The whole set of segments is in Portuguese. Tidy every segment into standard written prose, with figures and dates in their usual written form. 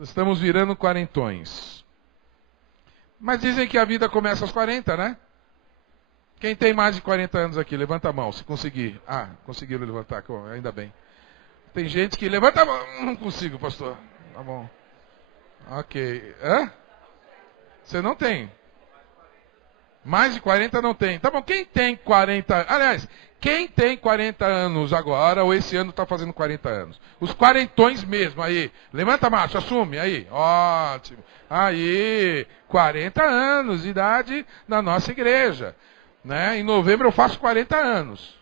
Estamos virando quarentões. Mas dizem que a vida começa aos 40, né? Quem tem mais de 40 anos aqui, levanta a mão, se conseguir. Ah, conseguiram levantar, ainda bem. Tem gente que levanta a mão. Não consigo, pastor. Tá bom. Ok. Hã? Você não tem? Mais de 40 não tem. Tá bom, quem tem 40... Aliás, quem tem 40 anos agora, ou esse ano está fazendo 40 anos? Os quarentões mesmo, aí. Levanta, macho, assume, aí. Ótimo. Aí, 40 anos de idade na nossa igreja. Né? Em novembro eu faço 40 anos.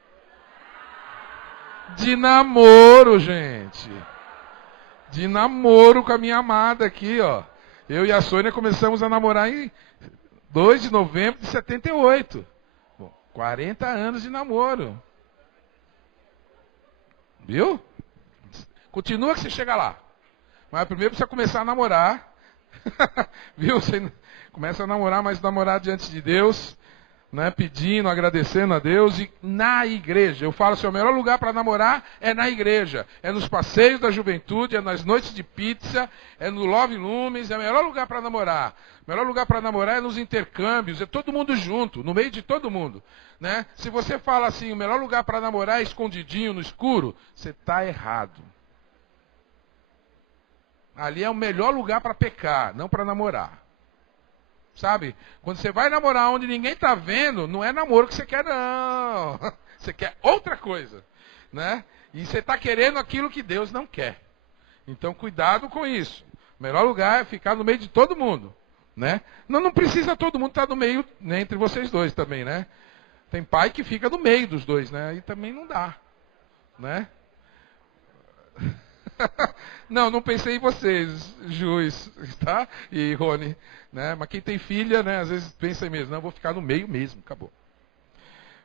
De namoro, gente. De namoro com a minha amada aqui, ó. Eu e a Sônia começamos a namorar em 2 de novembro de 78. Bom, 40 anos de namoro. Viu? Continua que você chega lá. Mas primeiro precisa começar a namorar. Viu? Você começa a namorar, mas namorar diante de Deus. Né, pedindo, agradecendo a Deus, e na igreja. Eu falo assim, o melhor lugar para namorar é na igreja. É nos passeios da juventude, é nas noites de pizza, é no Love Lumes, é o melhor lugar para namorar. O melhor lugar para namorar é nos intercâmbios, é todo mundo junto, no meio de todo mundo. Né? Se você fala assim, o melhor lugar para namorar é escondidinho, no escuro, você está errado. Ali é o melhor lugar para pecar, não para namorar. Sabe? Quando você vai namorar onde ninguém está vendo, não é namoro que você quer, não. Você quer outra coisa. Né? E você está querendo aquilo que Deus não quer. Então, cuidado com isso. O melhor lugar é ficar no meio de todo mundo. Né? Não precisa todo mundo estar no meio, né, entre vocês dois também, né? Tem pai que fica no meio dos dois, né? E também não dá. Né? Não pensei em vocês, Juiz, tá? E Rony, né? Mas quem tem filha, né? Às vezes pensa mesmo, não, vou ficar no meio mesmo, acabou.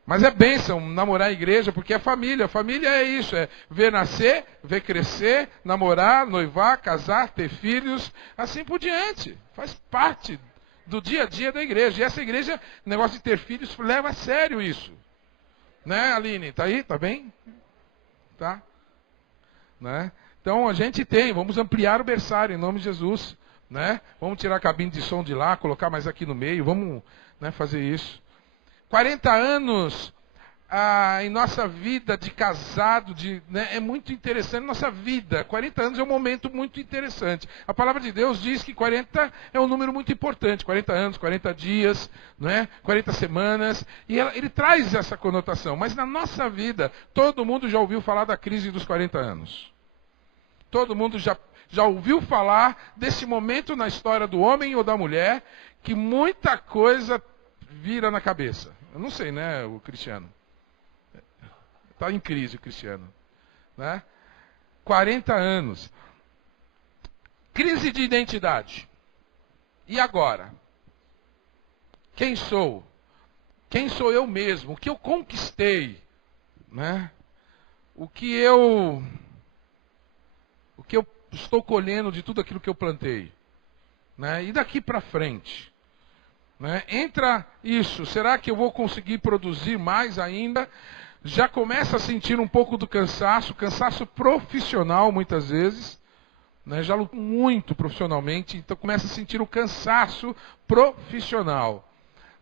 Mas é bênção namorar a igreja, porque é família. Família é isso, é ver nascer, ver crescer, namorar, noivar, casar, ter filhos, assim por diante. Faz parte do dia a dia da igreja. E essa igreja, o negócio de ter filhos, leva a sério isso. Né, Aline? Tá aí? Tá bem? Tá? Né? Então a gente vamos ampliar o berçário em nome de Jesus. Né? Vamos tirar a cabine de som de lá, colocar mais aqui no meio, vamos, né, fazer isso. 40 anos em nossa vida de casado, né, é muito interessante, nossa vida. 40 anos é um momento muito interessante. A palavra de Deus diz que 40 é um número muito importante. 40 anos, 40 dias, né, 40 semanas. E ele traz essa conotação. Mas na nossa vida, todo mundo já ouviu falar da crise dos 40 anos. Todo mundo já ouviu falar desse momento na história do homem ou da mulher que muita coisa vira na cabeça. Eu não sei, né, o Cristiano? Está em crise o Cristiano. Né? 40 anos. Crise de identidade. E agora? Quem sou? Quem sou eu mesmo? O que eu conquistei? Né? O que eu estou colhendo de tudo aquilo que eu plantei? Né? E daqui para frente? Né? Entra isso. Será que eu vou conseguir produzir mais ainda? Já começa a sentir um pouco do cansaço profissional muitas vezes. Né? Já luto muito profissionalmente, então começa a sentir o cansaço profissional.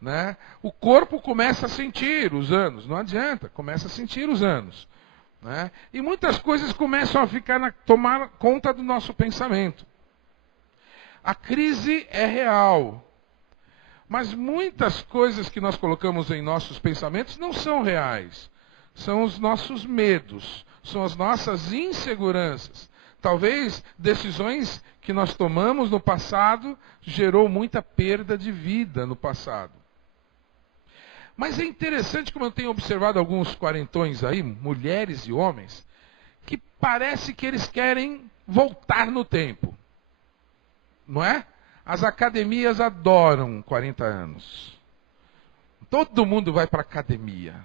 Né? O corpo começa a sentir os anos, não adianta, começa a sentir os anos. Né? E muitas coisas começam a tomar conta do nosso pensamento. A crise é real. Mas muitas coisas que nós colocamos em nossos pensamentos não são reais. São os nossos medos, são as nossas inseguranças. Talvez decisões que nós tomamos no passado gerou muita perda de vida no passado. Mas é interessante, como eu tenho observado alguns quarentões aí, mulheres e homens, que parece que eles querem voltar no tempo. Não é? As academias adoram 40 anos. Todo mundo vai para a academia.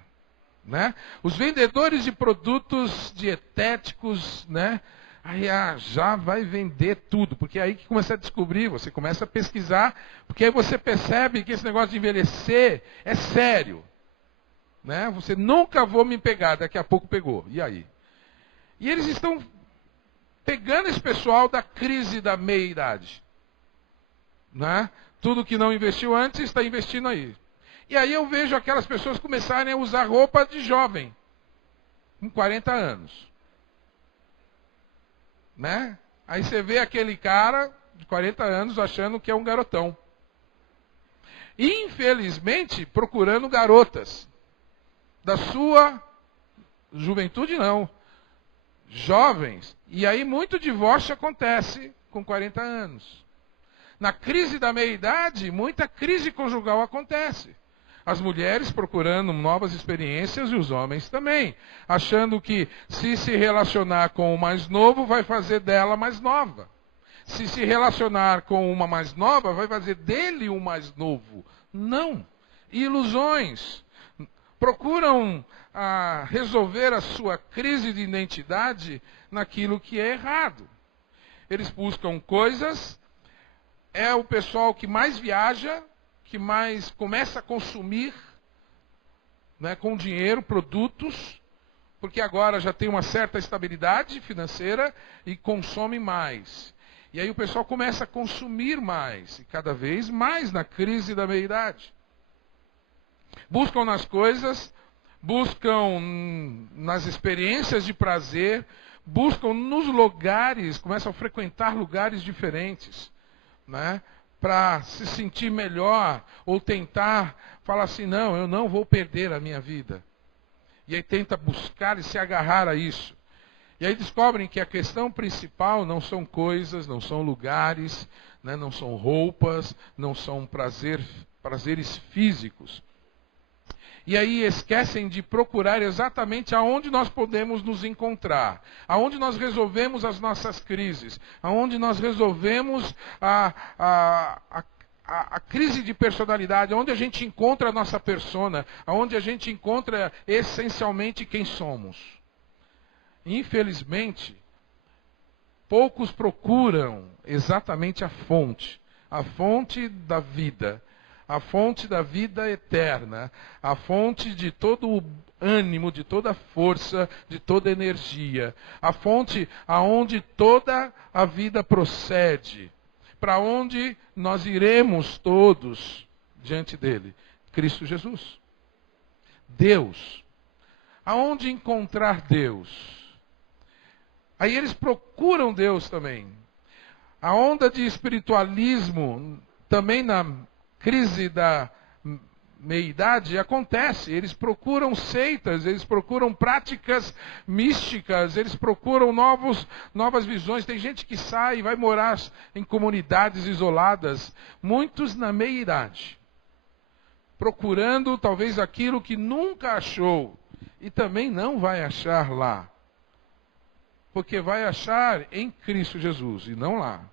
Né? Os vendedores de produtos dietéticos, né? Aí já vai vender tudo, porque é aí que começa a descobrir, você começa a pesquisar, porque aí você percebe que esse negócio de envelhecer é sério. Né? Você nunca vou me pegar, daqui a pouco pegou. E aí? E eles estão pegando esse pessoal da crise da meia-idade. Né? Tudo que não investiu antes está investindo aí. E aí eu vejo aquelas pessoas começarem a usar roupa de jovem, com 40 anos. Né? Aí você vê aquele cara de 40 anos achando que é um garotão. Infelizmente, procurando garotas. Da sua juventude, não. Jovens. E aí muito divórcio acontece com 40 anos. Na crise da meia-idade, muita crise conjugal acontece. As mulheres procurando novas experiências e os homens também. Achando que se relacionar com o mais novo vai fazer dela mais nova. Se relacionar com uma mais nova vai fazer dele um mais novo. Não. Ilusões. Procuram resolver a sua crise de identidade naquilo que é errado. Eles buscam coisas, é o pessoal que mais viaja, que mais começa a consumir, né, com dinheiro, produtos, porque agora já tem uma certa estabilidade financeira e consome mais. E aí o pessoal começa a consumir mais, e cada vez mais na crise da meia-idade. Buscam nas coisas, buscam nas experiências de prazer, buscam nos lugares, começam a frequentar lugares diferentes, né, para se sentir melhor, ou tentar falar assim, não, eu não vou perder a minha vida. E aí tenta buscar e se agarrar a isso. E aí descobrem que a questão principal não são coisas, não são lugares, né, não são roupas, não são prazeres físicos. E aí esquecem de procurar exatamente aonde nós podemos nos encontrar, aonde nós resolvemos as nossas crises, aonde nós resolvemos a crise de personalidade, aonde a gente encontra a nossa persona, aonde a gente encontra essencialmente quem somos. Infelizmente, poucos procuram exatamente a fonte da vida. A fonte da vida eterna, a fonte de todo o ânimo, de toda a força, de toda a energia, a fonte aonde toda a vida procede, para onde nós iremos todos diante dele, Cristo Jesus. Deus. Aonde encontrar Deus? Aí eles procuram Deus também. A onda de espiritualismo também na crise da meia-idade acontece. Eles procuram seitas, eles procuram práticas místicas, eles procuram novas visões. Tem gente que sai e vai morar em comunidades isoladas, muitos na meia-idade, procurando talvez aquilo que nunca achou e também não vai achar lá, porque vai achar em Cristo Jesus e não lá.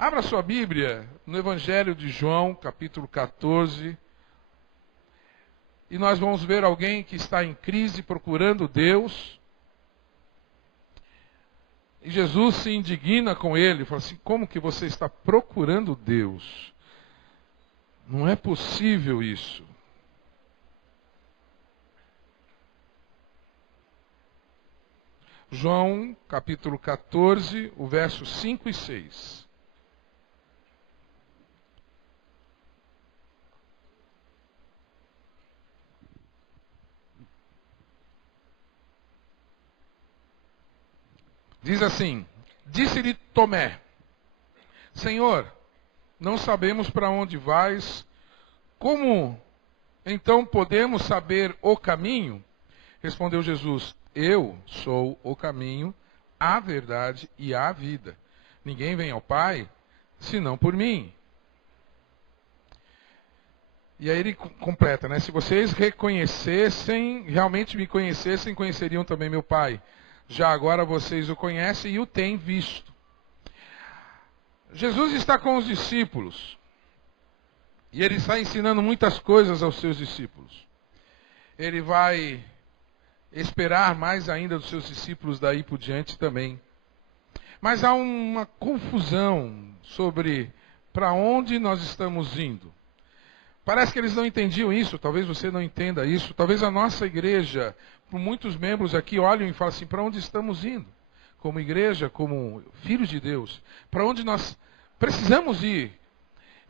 Abra sua Bíblia no Evangelho de João, capítulo 14. E nós vamos ver alguém que está em crise procurando Deus. E Jesus se indigna com ele, fala assim, como que você está procurando Deus? Não é possível isso. João, capítulo 14, o verso 5 e 6. Diz assim, disse-lhe Tomé, Senhor, não sabemos para onde vais, como então podemos saber o caminho? Respondeu Jesus, eu sou o caminho, a verdade e a vida. Ninguém vem ao Pai, senão por mim. E aí ele completa, né? Se vocês reconhecessem, realmente me conhecessem, conheceriam também meu Pai. Já agora vocês o conhecem e o têm visto. Jesus está com os discípulos. E ele está ensinando muitas coisas aos seus discípulos. Ele vai esperar mais ainda dos seus discípulos daí por diante também. Mas há uma confusão sobre para onde nós estamos indo. Parece que eles não entendiam isso, talvez você não entenda isso. Talvez a nossa igreja, por muitos membros aqui, olhem e falem assim, para onde estamos indo? como igreja, como filhos de Deus, para onde nós precisamos ir.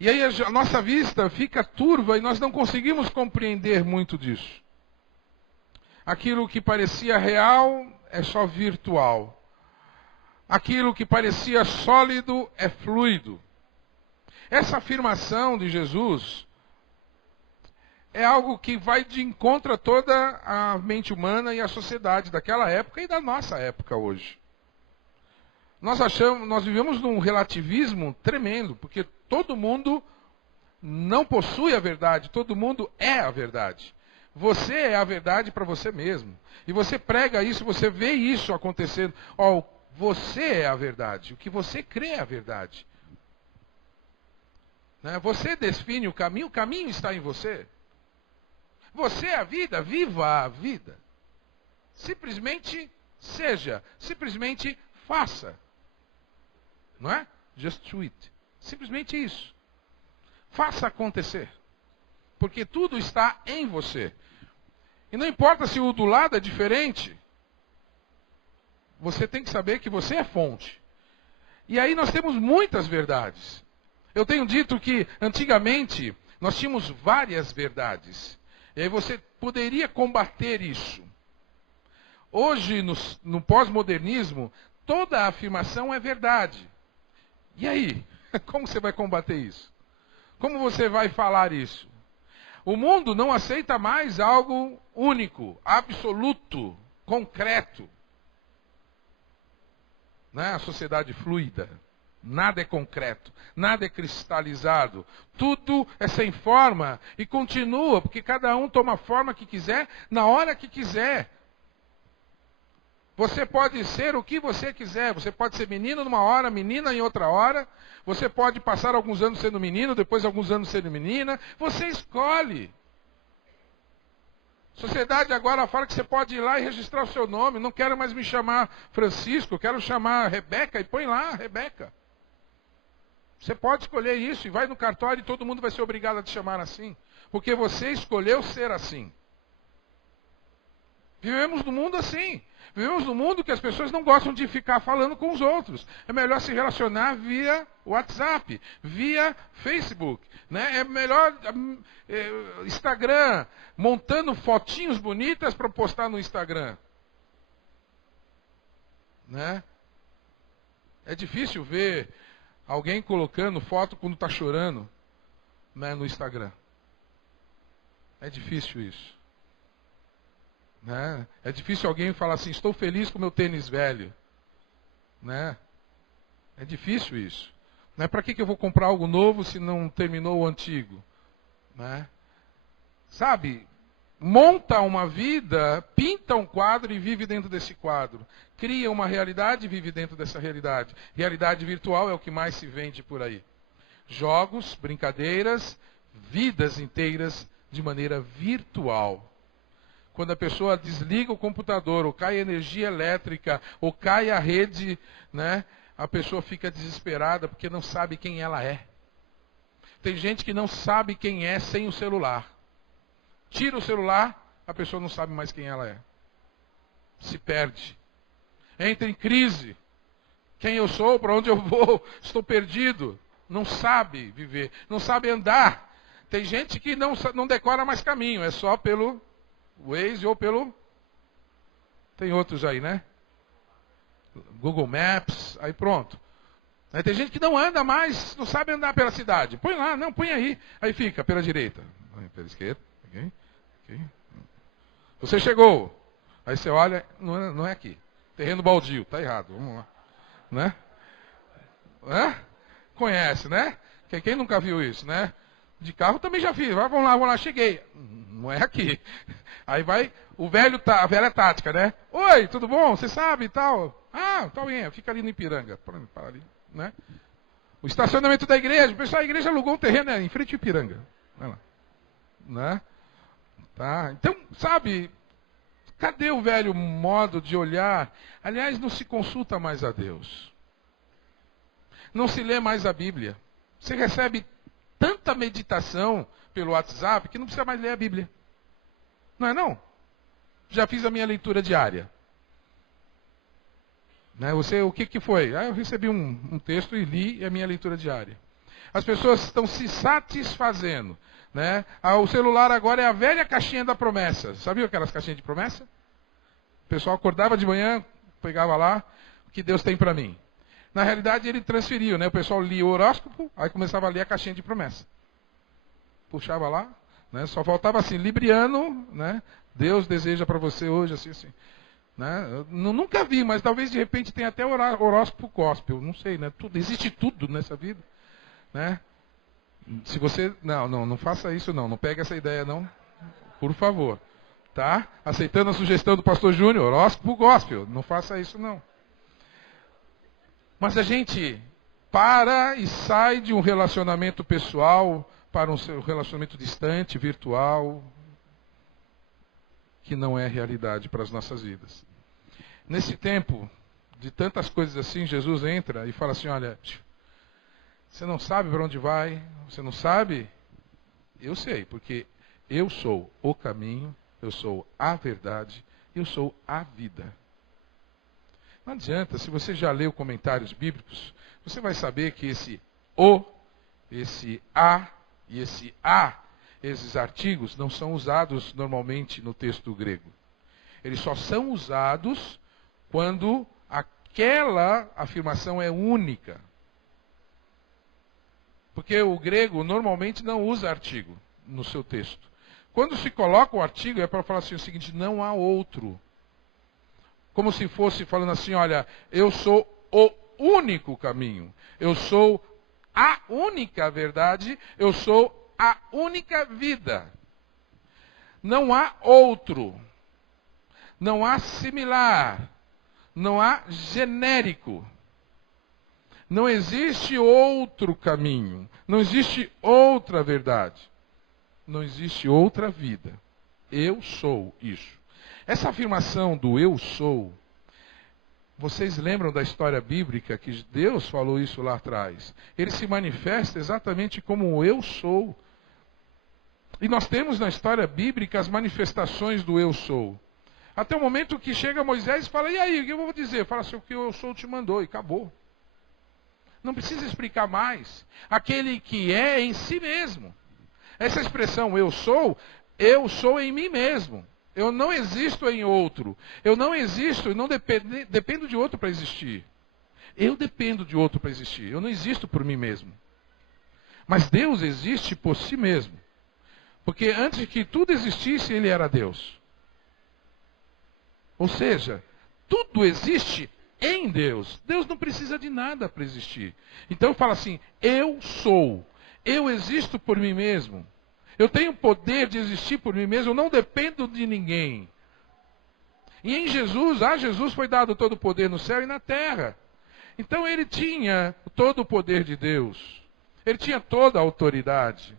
E aí a nossa vista fica turva e nós não conseguimos compreender muito disso. Aquilo que parecia real é só virtual. Aquilo que parecia sólido é fluido. Essa afirmação de Jesus é algo que vai de encontro a toda a mente humana e a sociedade daquela época e da nossa época hoje. Nós vivemos num relativismo tremendo, porque todo mundo não possui a verdade, todo mundo é a verdade. Você é a verdade para você mesmo. E você prega isso, você vê isso acontecendo. Você é a verdade. O que você crê é a verdade. Né? Você define o caminho está em você. Você é a vida, viva a vida. Simplesmente seja, simplesmente faça. Não é? Just do it. Simplesmente isso. Faça acontecer. Porque tudo está em você. E não importa se o do lado é diferente, você tem que saber que você é fonte. E aí nós temos muitas verdades. Eu tenho dito que antigamente nós tínhamos várias verdades. E aí você poderia combater isso. Hoje, no pós-modernismo, toda afirmação é verdade. E aí? Como você vai combater isso? Como você vai falar isso? O mundo não aceita mais algo único, absoluto, concreto. Né? A sociedade fluida. Nada é concreto, nada é cristalizado. Tudo é sem forma e continua, porque cada um toma a forma que quiser, na hora que quiser. Você pode ser o que você quiser. Você pode ser menino numa hora, menina em outra hora. Você pode passar alguns anos sendo menino, depois alguns anos sendo menina. Você escolhe. A sociedade agora fala que você pode ir lá e registrar o seu nome. Não quero mais me chamar Francisco, quero chamar Rebeca. E põe lá, Rebeca. Você pode escolher isso e vai no cartório e todo mundo vai ser obrigado a te chamar assim. Porque você escolheu ser assim. Vivemos num mundo assim. Vivemos num mundo que as pessoas não gostam de ficar falando com os outros. É melhor se relacionar via WhatsApp, via Facebook. Né? É melhor Instagram, montando fotinhos bonitas para postar no Instagram. Né? É difícil ver alguém colocando foto quando está chorando, né, no Instagram. É difícil isso. Né? É difícil alguém falar assim, estou feliz com meu tênis velho. Né? É difícil isso. Né? Para que eu vou comprar algo novo se não terminou o antigo? Né? Sabe, monta uma vida, pinta um quadro e vive dentro desse quadro. Cria uma realidade e vive dentro dessa realidade. Realidade virtual é o que mais se vende por aí. Jogos, brincadeiras, vidas inteiras de maneira virtual. Quando a pessoa desliga o computador, ou cai a energia elétrica, ou cai a rede, né, a pessoa fica desesperada porque não sabe quem ela é. Tem gente que não sabe quem é sem o celular. Tira o celular, a pessoa não sabe mais quem ela é. Se perde. Entra em crise. Quem eu sou, para onde eu vou, estou perdido. Não sabe viver, não sabe andar. Tem gente que não decora mais caminho, é só pelo Waze ou pelo... Tem outros aí, né? Google Maps, aí pronto. Aí tem gente que não anda mais, não sabe andar pela cidade. Põe lá, não, põe aí. Aí fica, pela direita, pela esquerda. Okay. Okay. Você chegou. Aí você olha, não é aqui. Terreno baldio, tá errado, vamos lá. Né? Conhece, né? Quem nunca viu isso, né? De carro também já fiz. Vamos lá, cheguei. Não é aqui. Aí vai a velha tática, né? Oi, tudo bom? Você sabe e tal? Ah, tal, fica ali no Ipiranga. Para ali, né? O estacionamento da igreja. O pessoal da igreja alugou um terreno em frente ao Ipiranga. Vai lá. Né? Tá? Então, sabe, cadê o velho modo de olhar? Aliás, não se consulta mais a Deus. Não se lê mais a Bíblia. Você recebe tanta meditação pelo WhatsApp que não precisa mais ler a Bíblia. Não é não? Já fiz a minha leitura diária. Né? O que foi? Eu recebi um texto e li a minha leitura diária. As pessoas estão se satisfazendo. Né? O celular agora é a velha caixinha da promessa. Sabia aquelas caixinhas de promessa? O pessoal acordava de manhã, pegava lá, o que Deus tem para mim. Na realidade, ele transferiu, né? O pessoal lia o horóscopo, aí começava a ler a caixinha de promessa. Puxava lá, né? Só faltava assim, libriano, né? Deus deseja para você hoje, assim, assim. Né? Eu nunca vi, mas talvez de repente tenha até horóscopo gospel, não sei, né? Existe tudo nessa vida, né? Se você... Não faça isso não pega essa ideia não, por favor. Tá? Aceitando a sugestão do pastor Júnior, horóscopo gospel, não faça isso não. Mas a gente para e sai de um relacionamento pessoal para um relacionamento distante, virtual, que não é realidade para as nossas vidas. Nesse tempo de tantas coisas assim, Jesus entra e fala assim, olha, você não sabe para onde vai, você não sabe? Eu sei, porque eu sou o caminho, eu sou a verdade, eu sou a vida. Não adianta, se você já leu comentários bíblicos, você vai saber que esse o, esse a e esse a, esses artigos não são usados normalmente no texto grego. Eles só são usados quando aquela afirmação é única. Porque o grego normalmente não usa artigo no seu texto. Quando se coloca o artigo é para falar assim o seguinte, não há outro. Como se fosse falando assim, olha, eu sou o único caminho. Eu sou a única verdade. Eu sou a única vida. Não há outro. Não há similar. Não há genérico. Não existe outro caminho. Não existe outra verdade. Não existe outra vida. Eu sou isso. Essa afirmação do eu sou, vocês lembram da história bíblica que Deus falou isso lá atrás? Ele se manifesta exatamente como o eu sou. E nós temos na história bíblica as manifestações do eu sou. Até o momento que chega Moisés e fala, e aí, o que eu vou dizer? Fala assim, o que o eu sou te mandou, e acabou. Não precisa explicar mais. Aquele que é em si mesmo. Essa expressão eu sou em mim mesmo. Eu não existo em outro. Eu não existo e não dependo de outro para existir. Eu dependo de outro para existir. Eu não existo por mim mesmo. Mas Deus existe por si mesmo. Porque antes que tudo existisse, Ele era Deus. Ou seja, tudo existe em Deus. Deus não precisa de nada para existir. Então fala assim, eu sou. Eu existo por mim mesmo. Eu tenho poder de existir por mim mesmo, eu não dependo de ninguém. E em Jesus, a Jesus foi dado todo o poder no céu e na terra. Então ele tinha todo o poder de Deus. Ele tinha toda a autoridade.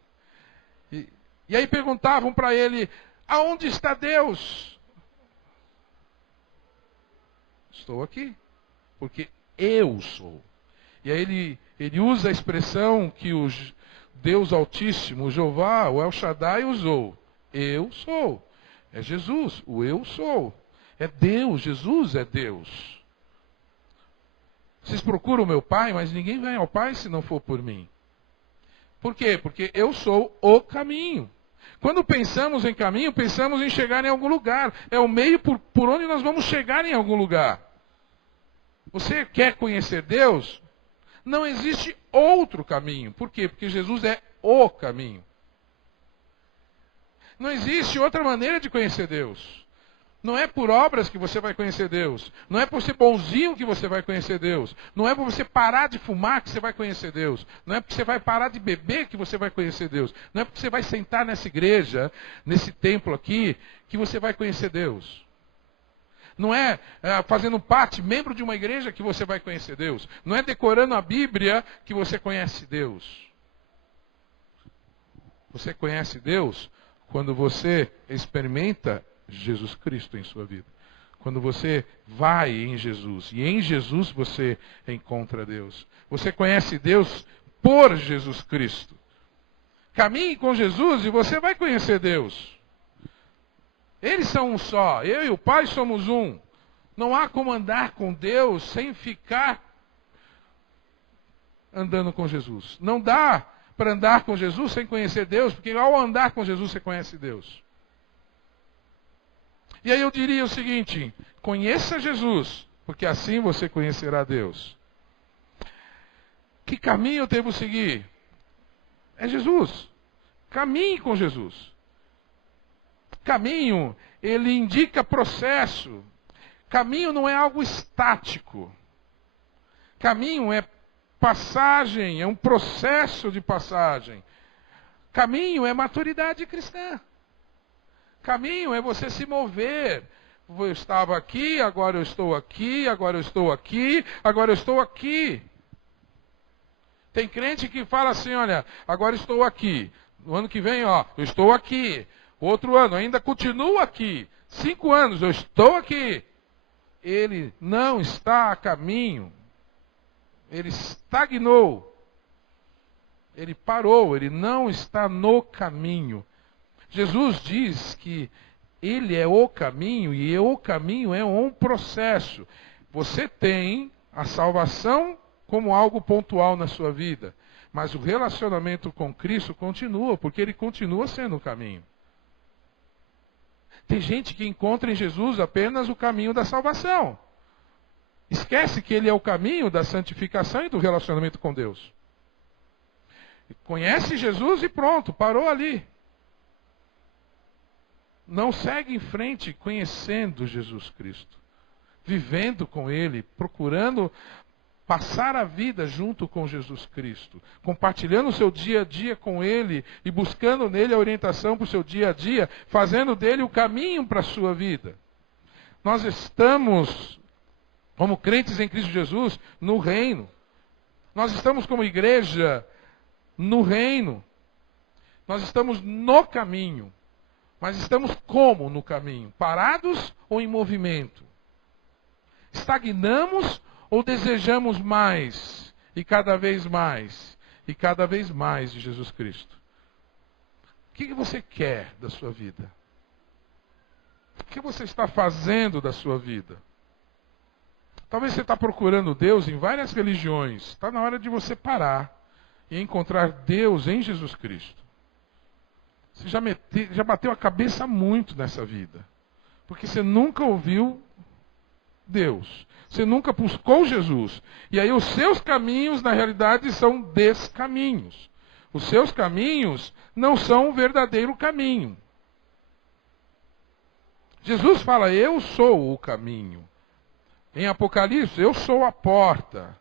E aí perguntavam para ele, aonde está Deus? Estou aqui, porque eu sou. E aí ele usa a expressão que os Deus Altíssimo, o Jeová, o El Shaddai usou. Eu sou. É Jesus, o eu sou. É Deus, Jesus é Deus. Vocês procuram o meu Pai, mas ninguém vem ao Pai se não for por mim. Por quê? Porque eu sou o caminho. Quando pensamos em caminho, pensamos em chegar em algum lugar. É o meio por onde nós vamos chegar em algum lugar. Você quer conhecer Deus? Não existe outro caminho. Por quê? Porque Jesus é o caminho. Não existe outra maneira de conhecer Deus. Não é por obras que você vai conhecer Deus. Não é por ser bonzinho que você vai conhecer Deus. Não é por você parar de fumar que você vai conhecer Deus. Não é porque você vai parar de beber que você vai conhecer Deus. Não é porque você vai sentar nessa igreja, nesse templo aqui, que você vai conhecer Deus. Não é fazendo parte, membro de uma igreja, que você vai conhecer Deus. Não é decorando a Bíblia que você conhece Deus. Você conhece Deus quando você experimenta Jesus Cristo em sua vida. Quando você vai em Jesus. E em Jesus você encontra Deus. Você conhece Deus por Jesus Cristo. Caminhe com Jesus e você vai conhecer Deus. Eles são um só. Eu e o Pai somos um. Não há como andar com Deus sem ficar andando com Jesus. Não dá para andar com Jesus sem conhecer Deus, porque ao andar com Jesus você conhece Deus. E aí eu diria o seguinte: conheça Jesus, porque assim você conhecerá Deus. Que caminho eu devo seguir? É Jesus. Caminhe com Jesus. Caminho, ele indica processo. Caminho não é algo estático. Caminho é passagem, é um processo de passagem. Caminho é maturidade cristã. Caminho é você se mover. Eu estava aqui, agora eu estou aqui, agora eu estou aqui, agora eu estou aqui. Tem crente que fala assim, olha, agora estou aqui. No ano que vem, ó, eu estou aqui. Outro ano, ainda continuo aqui. 5 anos, eu estou aqui. Ele não está a caminho. Ele estagnou. Ele parou, ele não está no caminho. Jesus diz que ele é o caminho e o caminho é um processo. Você tem a salvação como algo pontual na sua vida, mas o relacionamento com Cristo continua, porque ele continua sendo o caminho. Tem gente que encontra em Jesus apenas o caminho da salvação. Esquece que ele é o caminho da santificação e do relacionamento com Deus. Conhece Jesus e pronto, parou ali. Não segue em frente conhecendo Jesus Cristo, vivendo com Ele, procurando passar a vida junto com Jesus Cristo, compartilhando o seu dia a dia com Ele e buscando nele a orientação para o seu dia a dia, fazendo dele o caminho para a sua vida. Nós estamos, como crentes em Cristo Jesus, no reino. Nós estamos como igreja no reino. Nós estamos no caminho. Mas estamos como no caminho? Parados ou em movimento? Estagnamos ou desejamos mais? E cada vez mais? E cada vez mais de Jesus Cristo? O que você quer da sua vida? O que você está fazendo da sua vida? Talvez você está procurando Deus em várias religiões. Está na hora de você parar e encontrar Deus em Jesus Cristo. Você já bateu a cabeça muito nessa vida. Porque você nunca ouviu Deus. Você nunca buscou Jesus. E aí os seus caminhos, na realidade, são descaminhos. Os seus caminhos não são o verdadeiro caminho. Jesus fala, eu sou o caminho. Em Apocalipse, eu sou a porta.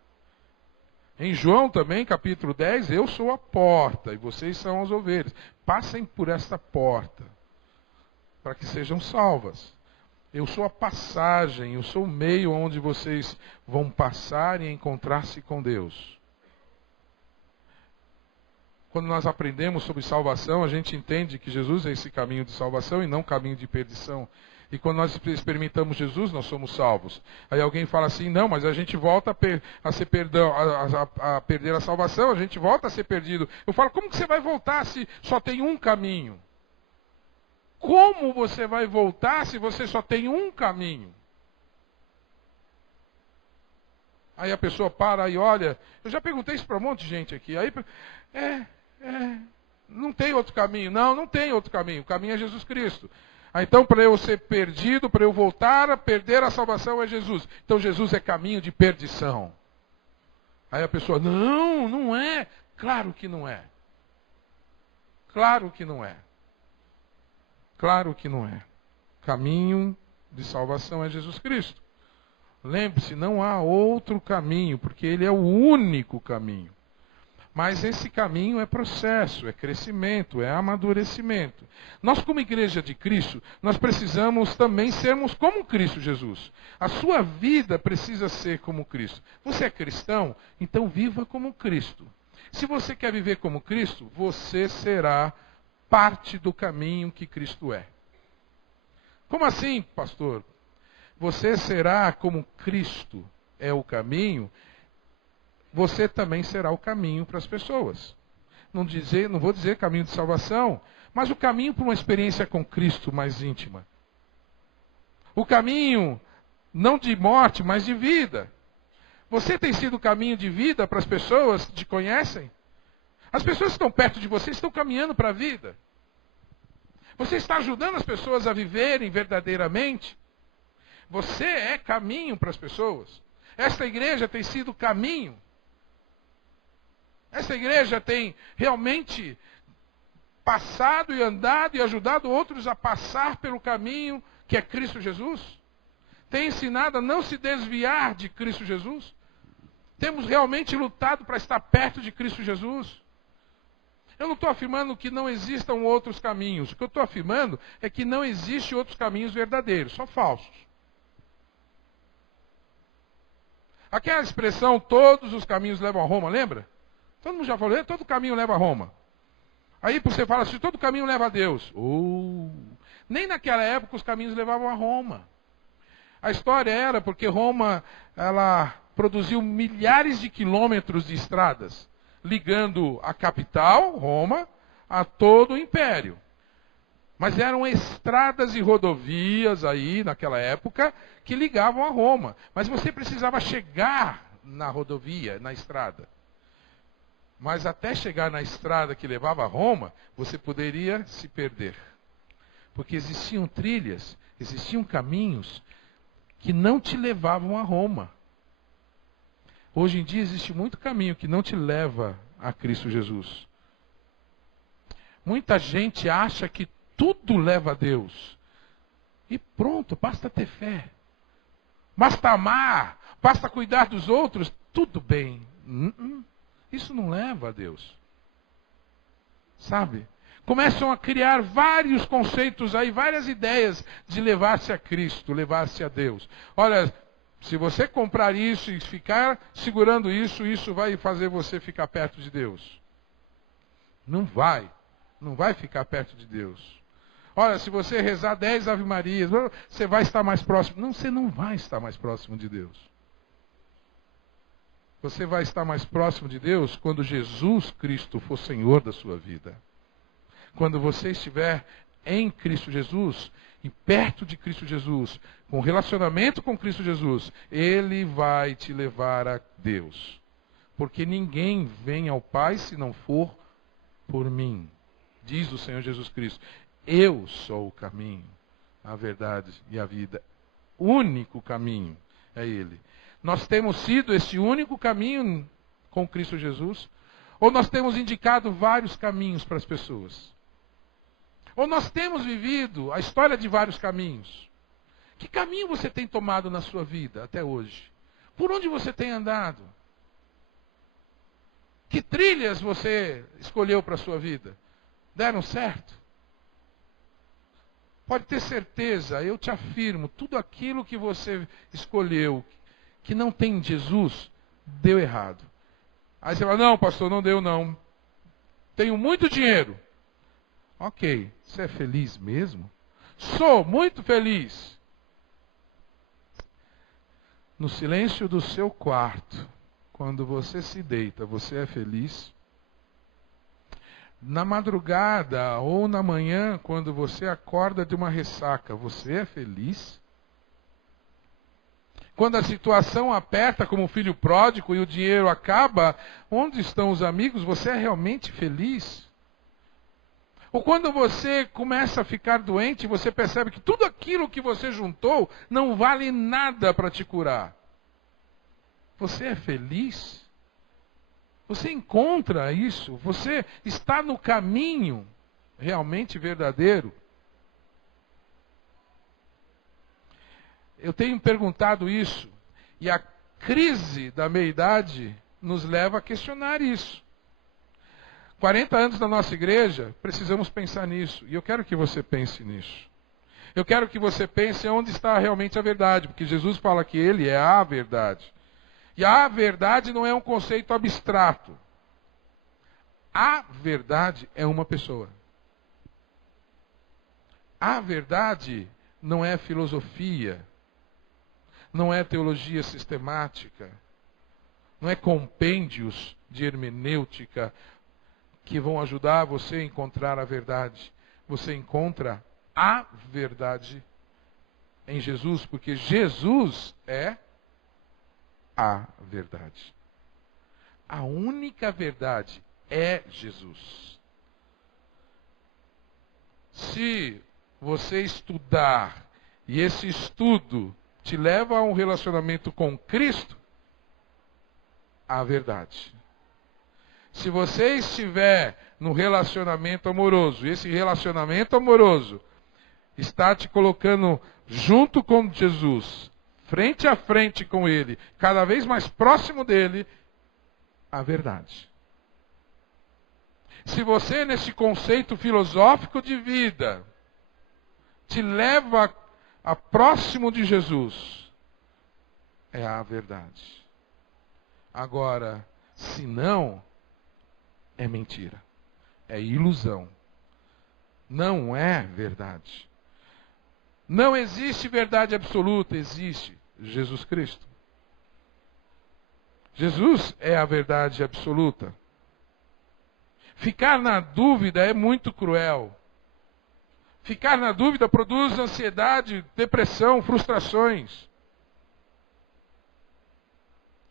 Em João também, capítulo 10, eu sou a porta e vocês são as ovelhas. Passem por esta porta, para que sejam salvas. Eu sou a passagem, eu sou o meio onde vocês vão passar e encontrar-se com Deus. Quando nós aprendemos sobre salvação, a gente entende que Jesus é esse caminho de salvação e não caminho de perdição. E quando nós experimentamos Jesus, nós somos salvos. Aí alguém fala assim, não, mas a gente volta a perder a salvação, a gente volta a ser perdido. Eu falo, como que você vai voltar se só tem um caminho? Como você vai voltar se você só tem um caminho? Aí a pessoa para e olha, eu já perguntei isso para um monte de gente aqui. Aí, não tem outro caminho. Não tem outro caminho. O caminho é Jesus Cristo. Então, para eu ser perdido, para eu voltar a perder a salvação, é Jesus. Então, Jesus é caminho de perdição. Aí a pessoa, não é. Claro que não é. Claro que não é. Claro que não é. Caminho de salvação é Jesus Cristo. Lembre-se, não há outro caminho, porque Ele é o único caminho. Mas esse caminho é processo, é crescimento, é amadurecimento. Nós, como igreja de Cristo, nós precisamos também sermos como Cristo Jesus. A sua vida precisa ser como Cristo. Você é cristão? Então viva como Cristo. Se você quer viver como Cristo, você será parte do caminho que Cristo é. Como assim, pastor? Você será como Cristo é o caminho, você também será o caminho para as pessoas. Não vou dizer caminho de salvação, mas o caminho para uma experiência com Cristo mais íntima. O caminho Não de morte, mas de vida. Você tem sido caminho de vida para as pessoas que te conhecem? As pessoas que estão perto de você estão caminhando para a vida. Você está ajudando as pessoas a viverem verdadeiramente? Você é caminho para as pessoas. Esta igreja tem sido caminho. Esta igreja tem realmente passado e andado e ajudado outros a passar pelo caminho que é Cristo Jesus. Tem ensinado a não se desviar de Cristo Jesus. Temos realmente lutado para estar perto de Cristo Jesus. Eu não estou afirmando que não existam outros caminhos. O que eu estou afirmando é que não existem outros caminhos verdadeiros, só falsos. Aquela expressão, todos os caminhos levam a Roma, lembra? Todo mundo já falou, todo caminho leva a Roma. Aí você fala assim, todo caminho leva a Deus. Nem naquela época os caminhos levavam a Roma. A história era porque Roma, ela produziu milhares de quilômetros de estradas, ligando a capital, Roma, a todo o império. Mas eram estradas e rodovias aí, naquela época, que ligavam a Roma. Mas você precisava chegar na rodovia, na estrada. Mas até chegar na estrada que levava a Roma, você poderia se perder. Porque existiam trilhas, existiam caminhos que não te levavam a Roma. Hoje em dia existe muito caminho que não te leva a Cristo Jesus. Muita gente acha que tudo leva a Deus. E pronto, basta ter fé. Basta amar, basta cuidar dos outros, tudo bem. Isso não leva a Deus. Sabe? Começam a criar vários conceitos aí, várias ideias de levar-se a Cristo, levar-se a Deus. Olha, se você comprar isso e ficar segurando isso, isso vai fazer você ficar perto de Deus. Não vai. Não vai ficar perto de Deus. Olha, se você rezar 10 Ave Marias, você vai estar mais próximo. Não, você não vai estar mais próximo de Deus. Você vai estar mais próximo de Deus quando Jesus Cristo for Senhor da sua vida. Quando você estiver em Cristo Jesus e perto de Cristo Jesus, com relacionamento com Cristo Jesus, Ele vai te levar a Deus. Porque ninguém vem ao Pai se não for por mim, diz o Senhor Jesus Cristo. Eu sou o caminho, a verdade e a vida. O único caminho é Ele. Nós temos sido esse único caminho com Cristo Jesus? Ou nós temos indicado vários caminhos para as pessoas? Ou nós temos vivido a história de vários caminhos? Que caminho você tem tomado na sua vida até hoje? Por onde você tem andado? Que trilhas você escolheu para a sua vida? Deram certo? Pode ter certeza, eu te afirmo, tudo aquilo que você escolheu, que não tem Jesus, deu errado. Aí você fala, não, pastor, não deu não. Tenho muito dinheiro. Ok, você é feliz mesmo? Sou muito feliz. No silêncio do seu quarto, quando você se deita, você é feliz? Na madrugada ou na manhã, quando você acorda de uma ressaca, você é feliz? Quando a situação aperta como o filho pródigo e o dinheiro acaba, onde estão os amigos? Você é realmente feliz? Ou quando você começa a ficar doente, você percebe que tudo aquilo que você juntou não vale nada para te curar. Você é feliz? Você encontra isso? Você está no caminho realmente verdadeiro? Eu tenho perguntado isso, e a crise da meia-idade nos leva a questionar isso. 40 anos da nossa igreja, precisamos pensar nisso, e eu quero que você pense nisso. Eu quero que você pense onde está realmente a verdade, porque Jesus fala que Ele é a verdade. E a verdade não é um conceito abstrato. A verdade é uma pessoa. A verdade não é filosofia, não é teologia sistemática, não é compêndios de hermenêutica que vão ajudar você a encontrar a verdade. Você encontra a verdade em Jesus, porque Jesus é a verdade. A única verdade é Jesus. Se você estudar e esse estudo te leva a um relacionamento com Cristo, a verdade. Se você estiver no relacionamento amoroso, e esse relacionamento amoroso está te colocando junto com Jesus, frente a frente com Ele, cada vez mais próximo dele, a verdade. Se você, nesse conceito filosófico de vida, te leva a próximo de Jesus, é a verdade. Agora, se não, é mentira. É ilusão. Não é verdade. Não existe verdade absoluta, existe Jesus Cristo. Jesus é a verdade absoluta. Ficar na dúvida é muito cruel. Ficar na dúvida produz ansiedade, depressão, frustrações.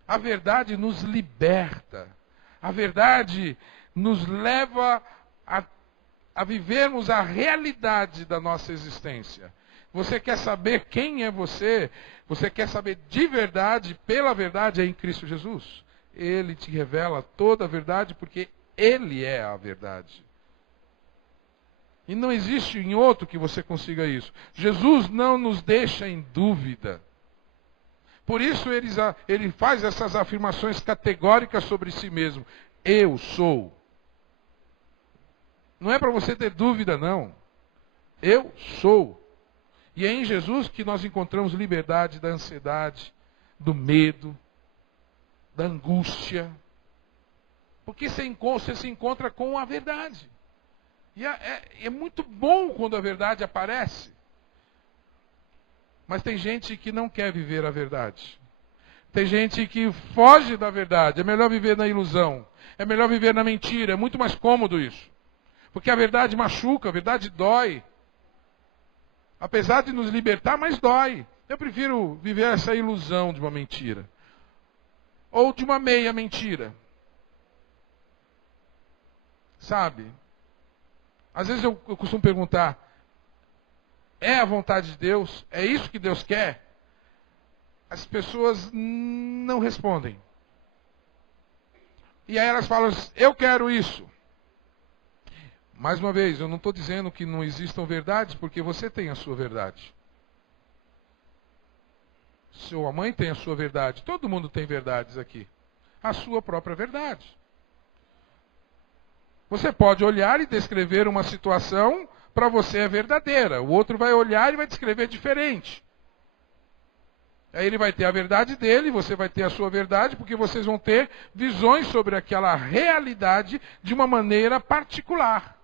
A verdade nos liberta. A verdade nos leva a vivermos a realidade da nossa existência. Você quer saber quem é você? Você quer saber de verdade, pela verdade, é em Cristo Jesus. Ele te revela toda a verdade porque Ele é a verdade. E não existe em outro que você consiga isso. Jesus não nos deixa em dúvida. Por isso ele faz essas afirmações categóricas sobre si mesmo. Eu sou. Não é para você ter dúvida, não. Eu sou. E é em Jesus que nós encontramos liberdade da ansiedade, do medo, da angústia. Porque você se encontra com a verdade. E é muito bom quando a verdade aparece. Mas tem gente que não quer viver a verdade. Tem gente que foge da verdade. É melhor viver na ilusão. É melhor viver na mentira. É muito mais cômodo isso. Porque a verdade machuca, a verdade dói. Apesar de nos libertar, mas dói. Eu prefiro viver essa ilusão de uma mentira. Ou de uma meia mentira. Sabe? Às vezes eu costumo perguntar, é a vontade de Deus? É isso que Deus quer? As pessoas não respondem. E aí elas falam, eu quero isso. Mais uma vez, eu não estou dizendo que não existam verdades, porque você tem a sua verdade. Sua mãe tem a sua verdade. Todo mundo tem verdades aqui. A sua própria verdade. Você pode olhar e descrever uma situação, para você é verdadeira. O outro vai olhar e vai descrever diferente. Aí ele vai ter a verdade dele, você vai ter a sua verdade, porque vocês vão ter visões sobre aquela realidade de uma maneira particular.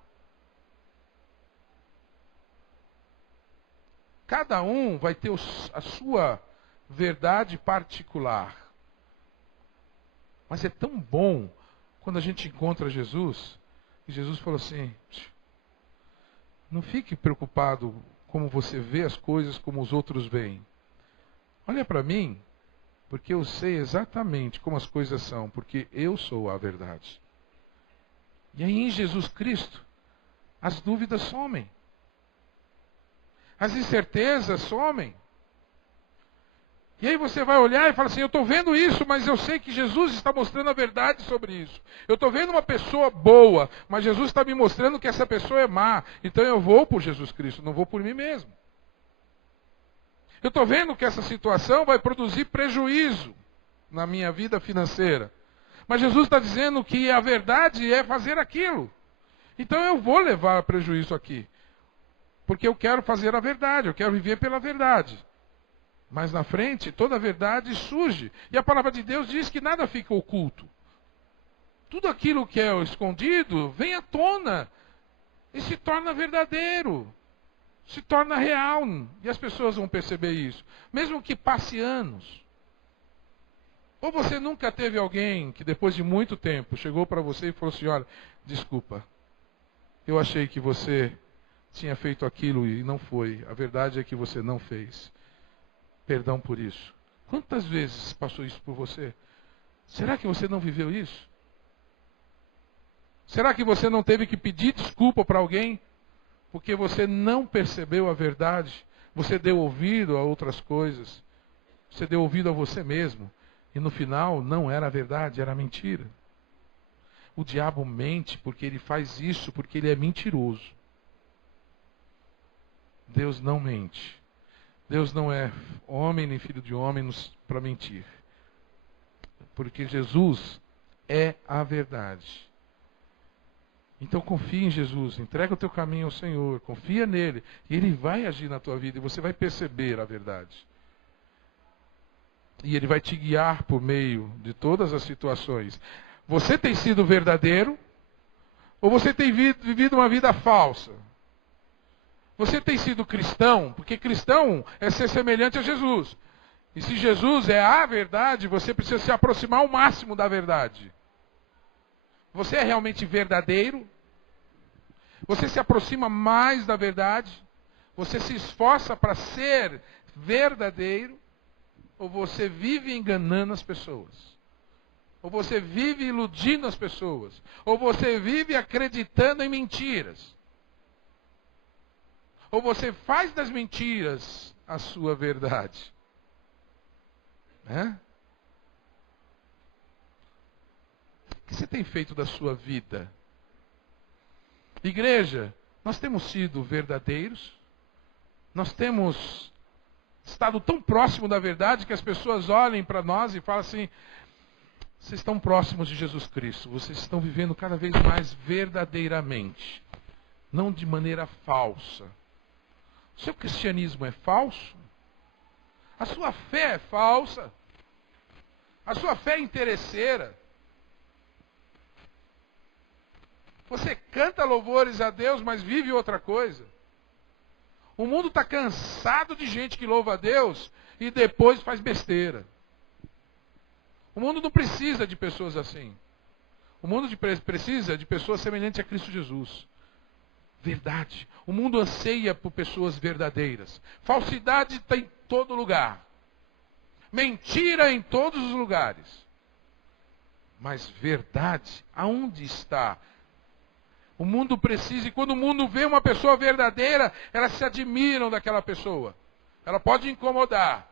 Cada um vai ter a sua verdade particular. Mas é tão bom quando a gente encontra Jesus, e Jesus falou assim, não fique preocupado como você vê as coisas como os outros veem. Olha para mim, porque eu sei exatamente como as coisas são, porque eu sou a verdade. E aí em Jesus Cristo, as dúvidas somem. As incertezas somem. E aí você vai olhar e fala assim, eu estou vendo isso, mas eu sei que Jesus está mostrando a verdade sobre isso. Eu estou vendo uma pessoa boa, mas Jesus está me mostrando que essa pessoa é má. Então eu vou por Jesus Cristo, não vou por mim mesmo. Eu estou vendo que essa situação vai produzir prejuízo na minha vida financeira. Mas Jesus está dizendo que a verdade é fazer aquilo. Então eu vou levar prejuízo aqui. Porque eu quero fazer a verdade, eu quero viver pela verdade. Mas na frente, toda a verdade surge. E a palavra de Deus diz que nada fica oculto. Tudo aquilo que é escondido vem à tona e se torna verdadeiro. Se torna real. E as pessoas vão perceber isso. Mesmo que passe anos. Ou você nunca teve alguém que depois de muito tempo chegou para você e falou assim, olha, desculpa, eu achei que você tinha feito aquilo e não foi. A verdade é que você não fez. perdão por isso? Quantas vezes passou isso por você? Será que você não viveu isso? Será que você não teve que pedir desculpa para alguém porque você não percebeu a verdade? Você deu ouvido a outras coisas. Você deu ouvido a você mesmo. E no final não era a verdade, era a mentira. O diabo mente porque ele faz isso, porque ele é mentiroso. Deus não mente. Deus não é homem nem filho de homem para mentir. Porque Jesus é a verdade. Então confia em Jesus, entrega o teu caminho ao Senhor, confia nele, e ele vai agir na tua vida e você vai perceber a verdade. E ele vai te guiar por meio de todas as situações. Você tem sido verdadeiro ou você tem vivido uma vida falsa? Você tem sido cristão, porque cristão é ser semelhante a Jesus. E se Jesus é a verdade, você precisa se aproximar ao máximo da verdade. Você é realmente verdadeiro? Você se aproxima mais da verdade? Você se esforça para ser verdadeiro? Ou você vive enganando as pessoas? Ou você vive iludindo as pessoas? Ou você vive acreditando em mentiras? Ou você faz das mentiras a sua verdade? O que você tem feito da sua vida? Igreja, nós temos sido verdadeiros? Nós temos estado tão próximo da verdade que as pessoas olhem para nós e falam assim: vocês estão próximos de Jesus Cristo, vocês estão vivendo cada vez mais verdadeiramente, não de maneira falsa. O seu cristianismo é falso? A sua fé é falsa? A sua fé é interesseira? Você canta louvores a Deus, mas vive outra coisa. O mundo está cansado de gente que louva a Deus e depois faz besteira. O mundo não precisa de pessoas assim. O mundo precisa de pessoas semelhantes a Cristo Jesus. Verdade. O mundo anseia por pessoas verdadeiras. Falsidade está em todo lugar. Mentira em todos os lugares. Mas verdade, aonde está? O mundo precisa, e quando o mundo vê uma pessoa verdadeira, elas se admiram daquela pessoa. Ela pode incomodar.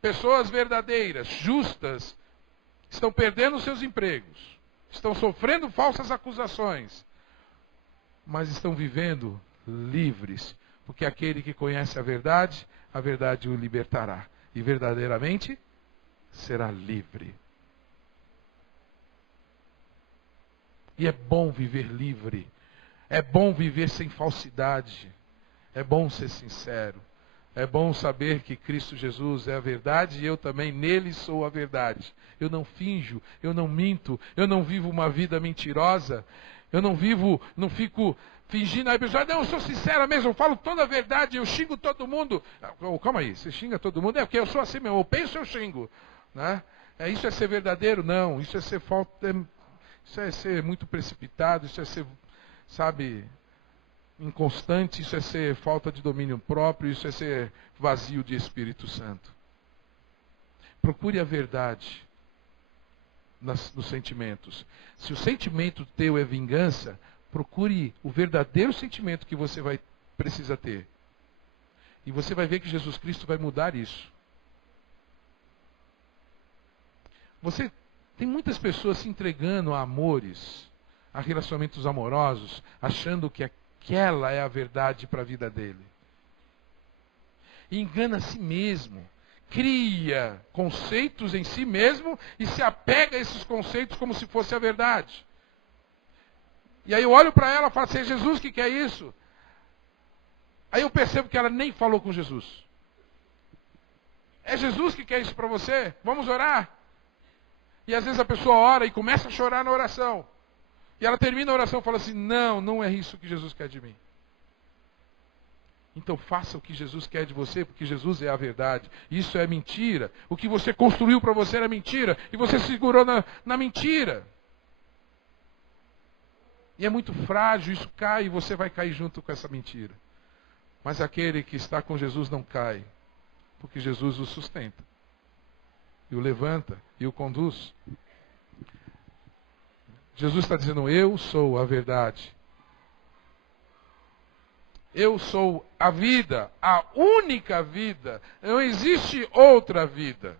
Pessoas verdadeiras, justas, estão perdendo seus empregos. Estão sofrendo falsas acusações. Mas estão vivendo livres. Porque aquele que conhece a verdade o libertará. E verdadeiramente será livre. E é bom viver livre. É bom viver sem falsidade. É bom ser sincero. É bom saber que Cristo Jesus é a verdade e eu também nele sou a verdade. Eu não finjo, eu não minto, eu não vivo uma vida mentirosa. Eu não fico fingindo. Aí a pessoa, não, eu sou sincera mesmo, eu falo toda a verdade, eu xingo todo mundo. Calma aí, você xinga todo mundo? É porque eu sou assim mesmo, eu penso, eu xingo. Né? Isso é ser verdadeiro? Não, isso é ser isso é ser muito precipitado, isso é ser, inconstante, isso é ser falta de domínio próprio, isso é ser vazio de Espírito Santo. Procure a verdade nos sentimentos. Se o sentimento teu é vingança, procure o verdadeiro sentimento que você precisa ter. E você vai ver que Jesus Cristo vai mudar isso. Tem muitas pessoas se entregando a amores, a relacionamentos amorosos, achando que aquela é a verdade para a vida dele. E engana a si mesmo. Cria conceitos em si mesmo e se apega a esses conceitos como se fosse a verdade. E aí eu olho para ela e falo assim, é Jesus que quer isso? Aí eu percebo que ela nem falou com Jesus. É Jesus que quer isso para você? Vamos orar? E às vezes a pessoa ora e começa a chorar na oração. E ela termina a oração e fala assim, não é isso que Jesus quer de mim. Então faça o que Jesus quer de você, porque Jesus é a verdade. Isso é mentira. O que você construiu para você era mentira. E você segurou na mentira. E é muito frágil, isso cai e você vai cair junto com essa mentira. Mas aquele que está com Jesus não cai. porque Jesus o sustenta, e o levanta, e o conduz. Jesus está dizendo, eu sou a verdade. Eu sou a vida, a única vida. Não existe outra vida.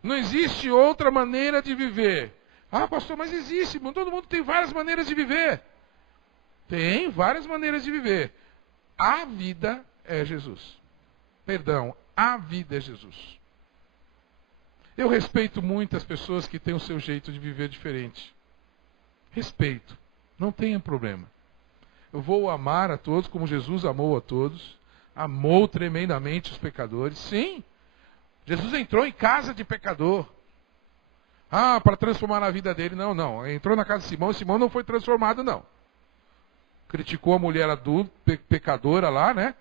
Não existe outra maneira de viver. Ah, pastor, mas existe. Todo mundo tem várias maneiras de viver. Tem várias maneiras de viver. A vida é Jesus. Perdão, a vida é Jesus. Eu respeito muitas pessoas que têm o seu jeito de viver diferente. Respeito. Não tenha problema. Eu vou amar a todos como Jesus amou a todos. Amou tremendamente os pecadores. Sim. Jesus entrou em casa de pecador. Ah, para transformar a vida dele. Não, não. Entrou na casa de Simão. Simão não foi transformado, não. Criticou a mulher adulta, pecadora lá, né?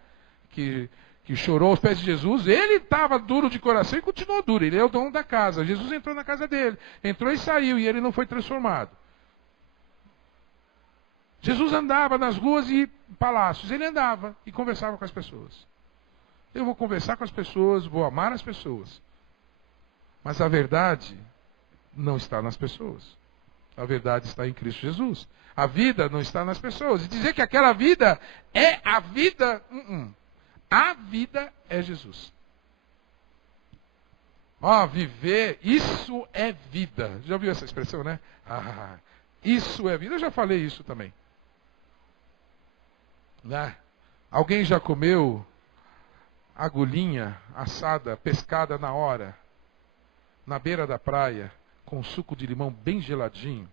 Que chorou aos pés de Jesus. Ele estava duro de coração e continuou duro. Ele é o dono da casa. Jesus entrou na casa dele. Entrou e saiu. E ele não foi transformado. Jesus andava nas ruas e palácios. Ele andava e conversava com as pessoas. Eu vou conversar com as pessoas, vou amar as pessoas. Mas a verdade não está nas pessoas. A verdade está em Cristo Jesus. A vida não está nas pessoas. E dizer que aquela vida é a vida... A vida é Jesus. Viver, isso é vida. Já ouviu essa expressão, né? Isso é vida. Eu já falei isso também. Né? Alguém já comeu agulhinha assada, pescada na hora, na beira da praia, com suco de limão bem geladinho?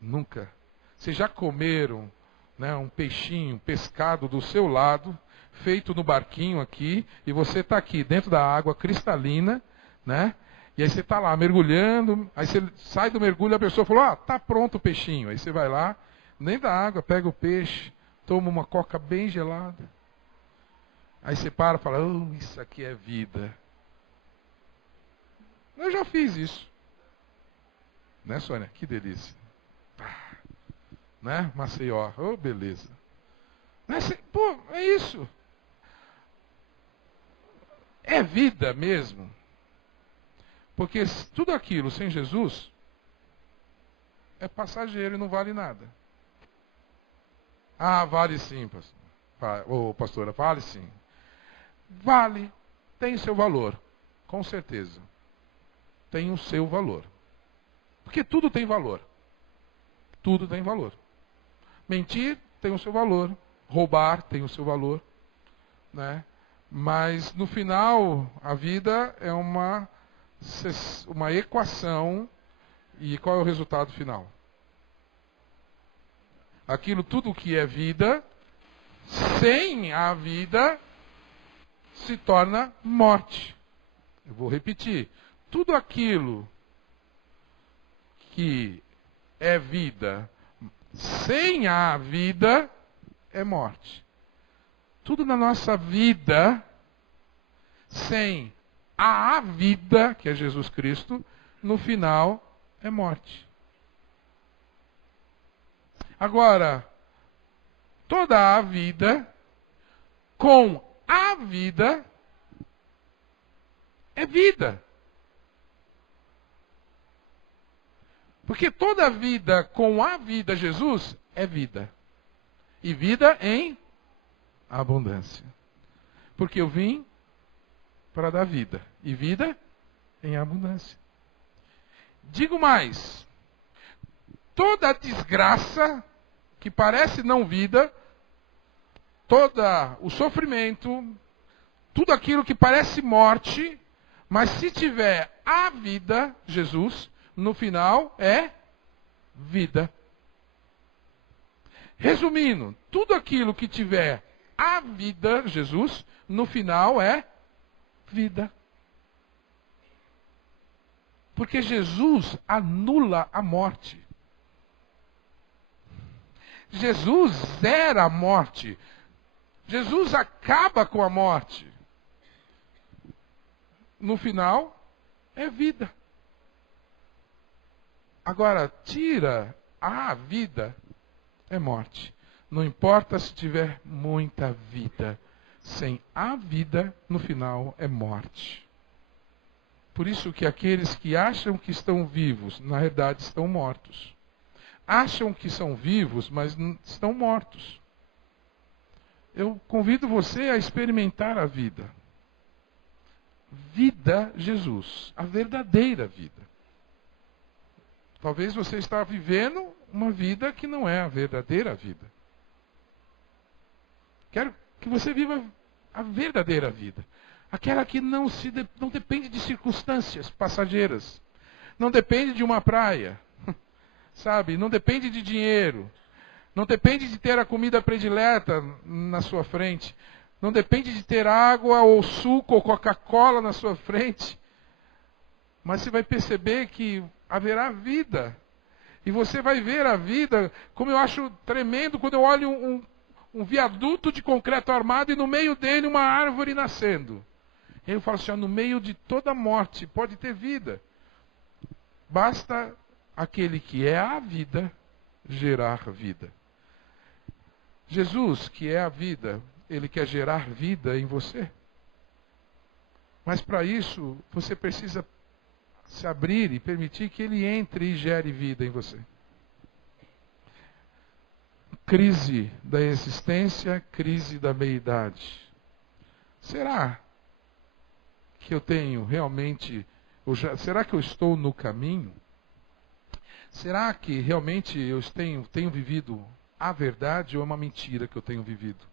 Nunca. Vocês já comeram, né, um peixinho pescado do seu lado, feito no barquinho aqui, e você está aqui dentro da água cristalina, né? E aí você está lá mergulhando, aí você sai do mergulho e a pessoa falou, tá pronto o peixinho. Aí você vai lá, dentro da água, pega o peixe, toma uma coca bem gelada. Aí você para e fala, isso aqui é vida. Eu já fiz isso. Né, Sônia? Que delícia. Né? Maceió. Beleza. Pô, é isso. É vida mesmo. Porque tudo aquilo sem Jesus é passageiro e não vale nada. Vale sim, pastora, vale sim. Vale, tem seu valor, com certeza. Tem o seu valor. Porque tudo tem valor. Tudo tem valor. Mentir tem o seu valor. Roubar tem o seu valor. Né? Mas, no final, a vida é uma equação. E qual é o resultado final? Aquilo tudo que é vida, sem a vida, se torna morte. Eu vou repetir. Tudo aquilo que é vida, sem a vida, é morte. Tudo na nossa vida, sem a vida, que é Jesus Cristo, no final, é morte. Agora, toda a vida, com a vida, é vida. Porque toda a vida com a vida, Jesus, é vida. E vida em abundância. Porque eu vim para dar vida. E vida em abundância. Digo mais. Toda desgraça que parece não vida, todo o sofrimento, tudo aquilo que parece morte, mas se tiver a vida, Jesus, no final é vida. Resumindo, tudo aquilo que tiver a vida, Jesus, no final é vida. Porque Jesus anula a morte. Jesus zera a morte. Jesus acaba com a morte. No final, é vida. Agora, tira a vida, é morte. Não importa se tiver muita vida. sem a vida, no final é morte. Por isso que aqueles que acham que estão vivos, na verdade estão mortos. Acham que são vivos, mas estão mortos. Eu convido você a experimentar a vida. Vida, Jesus, a verdadeira vida. Talvez você está vivendo uma vida que não é a verdadeira vida. Quero que você viva a verdadeira vida. Aquela que não depende de circunstâncias passageiras. Não depende de uma praia. Sabe? Não depende de dinheiro. Não depende de ter a comida predileta na sua frente. Não depende de ter água ou suco ou Coca-Cola na sua frente. Mas você vai perceber que haverá vida. E você vai ver a vida, como eu acho tremendo quando eu olho um viaduto de concreto armado e no meio dele uma árvore nascendo. Eu falo assim, no meio de toda morte pode ter vida. Basta aquele que é a vida gerar vida. Jesus, que é a vida, ele quer gerar vida em você. Mas para isso, você precisa se abrir e permitir que ele entre e gere vida em você. Crise da existência, crise da meia-idade. Será que eu tenho realmente, será que eu estou no caminho? Será que realmente eu tenho vivido a verdade ou é uma mentira que eu tenho vivido?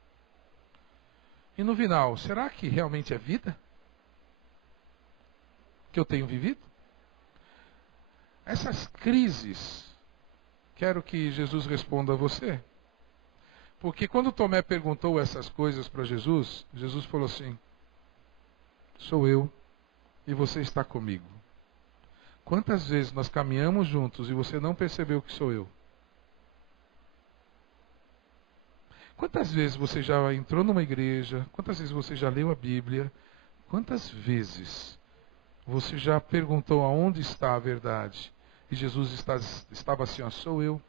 E no final, será que realmente é vida que eu tenho vivido? Essas crises, quero que Jesus responda a você. Porque quando Tomé perguntou essas coisas para Jesus, Jesus falou assim, sou eu e você está comigo. Quantas vezes nós caminhamos juntos e você não percebeu que sou eu? Quantas vezes você já entrou numa igreja? Quantas vezes você já leu a Bíblia? Quantas vezes você já perguntou aonde está a verdade? E Jesus estava assim, ó, sou eu.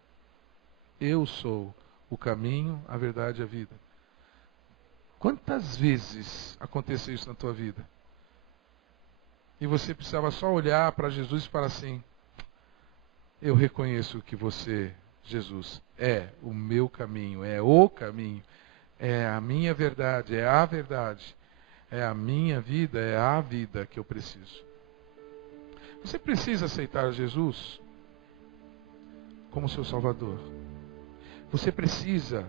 Eu sou o caminho, a verdade e a vida. Quantas vezes aconteceu isso na tua vida? E você precisava só olhar para Jesus e falar assim, eu reconheço que você, Jesus, é o meu caminho, é o caminho, é a minha verdade, é a verdade, é a minha vida, é a vida que eu preciso. Você precisa aceitar Jesus como seu Salvador. Você precisa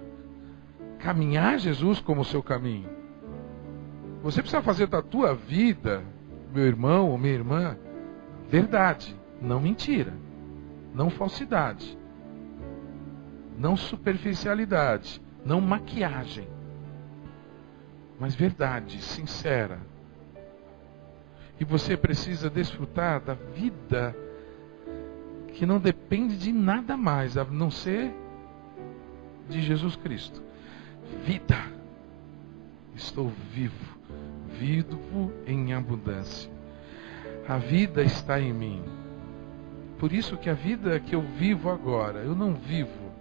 caminhar Jesus como seu caminho. Você precisa fazer da tua vida, meu irmão ou minha irmã, verdade, não mentira, não falsidade, não superficialidade, não maquiagem, mas verdade, sincera. E você precisa desfrutar da vida que não depende de nada mais, a não ser de Jesus Cristo. Vida. Estou vivo. Vivo em abundância. A vida está em mim. Por isso que a vida que eu vivo agora, eu não vivo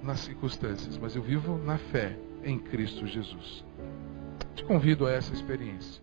nas circunstâncias, mas eu vivo na fé em Cristo Jesus. Te convido a essa experiência.